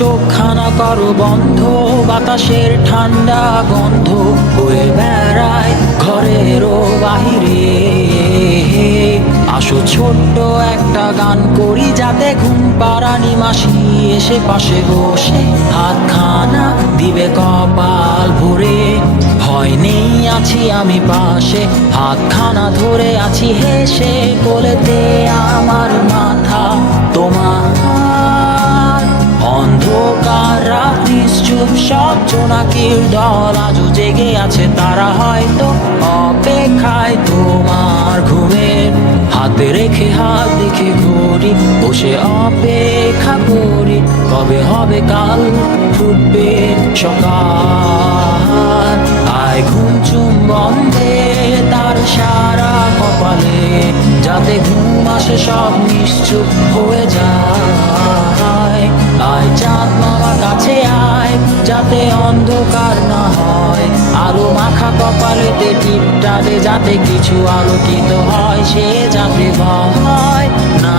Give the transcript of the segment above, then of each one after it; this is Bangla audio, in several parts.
চোখখানা করো বন্ধ, বাতাসের ঠান্ডা গন্ধ বয়ে বেড়ায় ঘরেরও বাহিরে। আসো ছোট্ট একটা গান করি, যাতে ঘুম পাড়ানি মাসি এসে পাশে বসে হাতখানা দিবে কপাল ভরে। ভয় নেই, আছি আমি পাশে, হাতখানা ধরে আছি হেসে, কোলেতে আমার মাথা তোমার। অন্ধকার রাত্রি চুপ, সব জোনাকির দল আজও জেগে আছে, তারা হয়তো অপেক্ষায় তোমার ঘুমের। হাতে রেখে হাত দেখে ঘড়ি, বসে অপেক্ষা করি, কবে হবে কাল, ফুটবে সকাল। আয় ঘুম চুম বন্ধে তার সারা কপালে, যাতে ঘুম আসে সব নিশ্চুপ হয়ে যায়। আয় চাঁদ মামা কাছে আয়, যাতে অন্ধকার না হয়, আলো মাখা কপালেতে টিপটা দে, যাতে কিছু আলোকিত হয়, সে যাতে ভয় না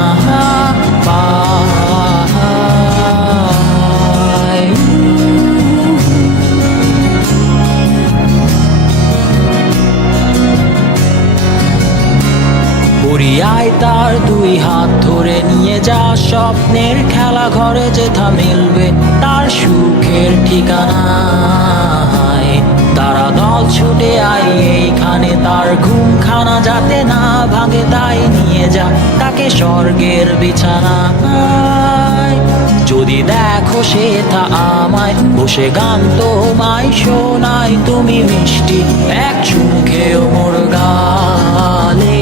পায়। পরিয়ায় তার দুই হাত ধরে নিয়ে যা, স্বপ্নের খেলা ঘরে যেথা মিলবে তার সুখের ঠিকানায়। তারা দল ছুটে আয় এইখানে, তার ঘুমখানা যাতে না ভাঙে, তাই নিয়ে যা তাকে স্বর্গের বিছানায়। যদি দেখো সে তা আমায় বসে গান তোমায় শোনায়, তুমি মিষ্টি এক চুম খেয়েও মোর গালে।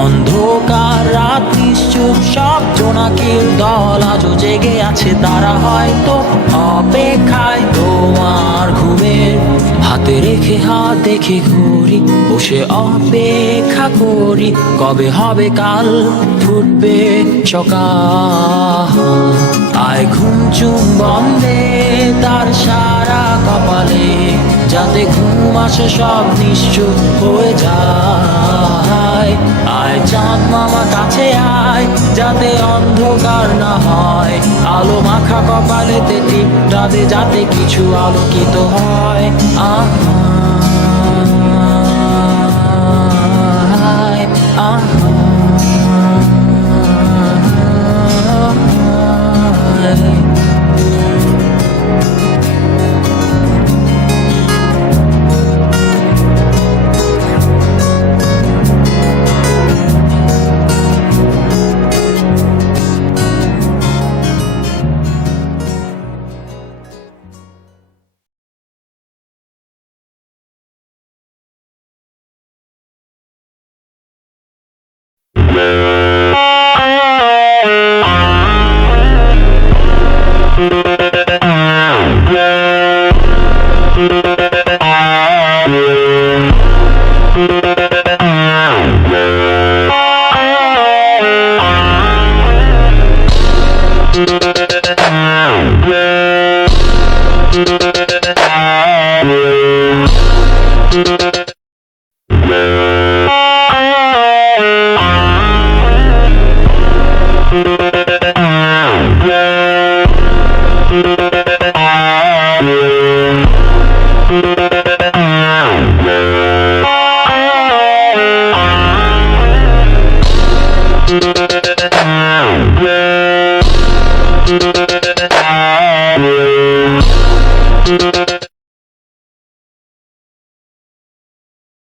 অন্ধকার রাত্রি চুপ, সব জোনাকির দল আজও জেগে আছে, তারা হয়তো অপেক্ষায় তোমার ঘুমের। হাতে রেখে হাত দেখে ঘুরি, বসে অপেক্ষা করি, কবে হবে কাল, ফুটবে সকাল। আয় ঘুম চুম বন্ধে তার সারা কপালে, যাতে ঘুম আসে সব নিশ্চুপ হয়ে যায়। আয় চাঁদ মামা কাছে আয়, যাতে অন্ধকার না হয়, আলো মাখা কপালেতে টিপটা দে, যাতে কিছু আলোকিত হয়।